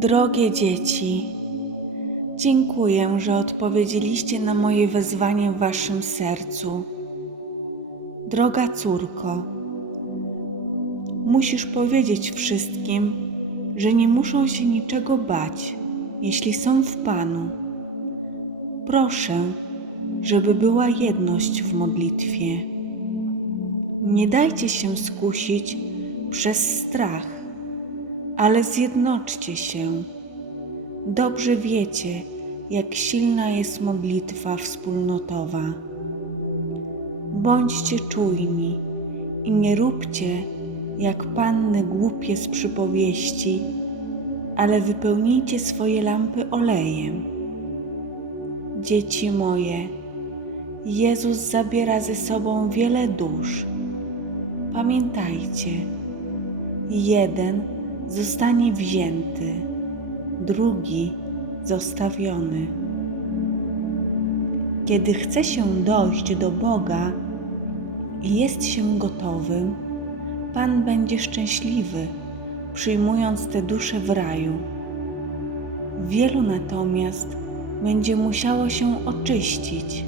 Drogie dzieci, dziękuję, że odpowiedzieliście na moje wezwanie w waszym sercu. Droga córko, musisz powiedzieć wszystkim, że nie muszą się niczego bać, jeśli są w Panu. Proszę, żeby była jedność w modlitwie. Nie dajcie się skusić przez strach, ale zjednoczcie się. Dobrze wiecie, jak silna jest modlitwa wspólnotowa. Bądźcie czujni i nie róbcie jak panny głupie z przypowieści, ale wypełnijcie swoje lampy olejem. Dzieci moje, Jezus zabiera ze sobą wiele dusz. Pamiętajcie, jeden zostanie wzięty, drugi zostawiony. Kiedy chce się dojść do Boga i jest się gotowym, Pan będzie szczęśliwy, przyjmując te dusze w raju. Wielu natomiast będzie musiało się oczyścić,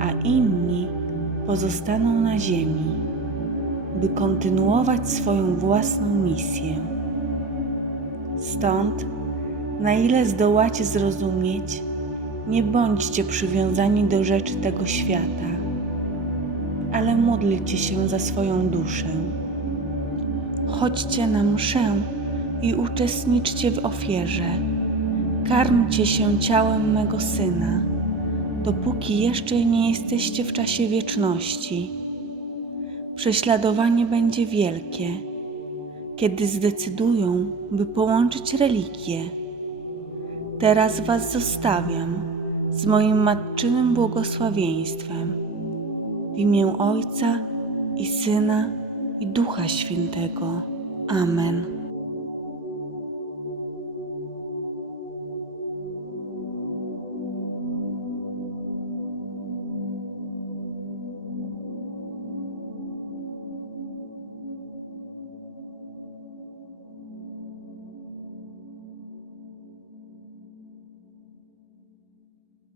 a inni pozostaną na ziemi, by kontynuować swoją własną misję. Stąd, na ile zdołacie zrozumieć, nie bądźcie przywiązani do rzeczy tego świata, ale módlcie się za swoją duszę. Chodźcie na mszę i uczestniczcie w ofierze. Karmcie się ciałem mego syna, dopóki jeszcze nie jesteście w czasie wieczności. Prześladowanie będzie wielkie, kiedy zdecydują, by połączyć religie. Teraz Was zostawiam z moim matczynym błogosławieństwem. W imię Ojca i Syna i Ducha Świętego. Amen.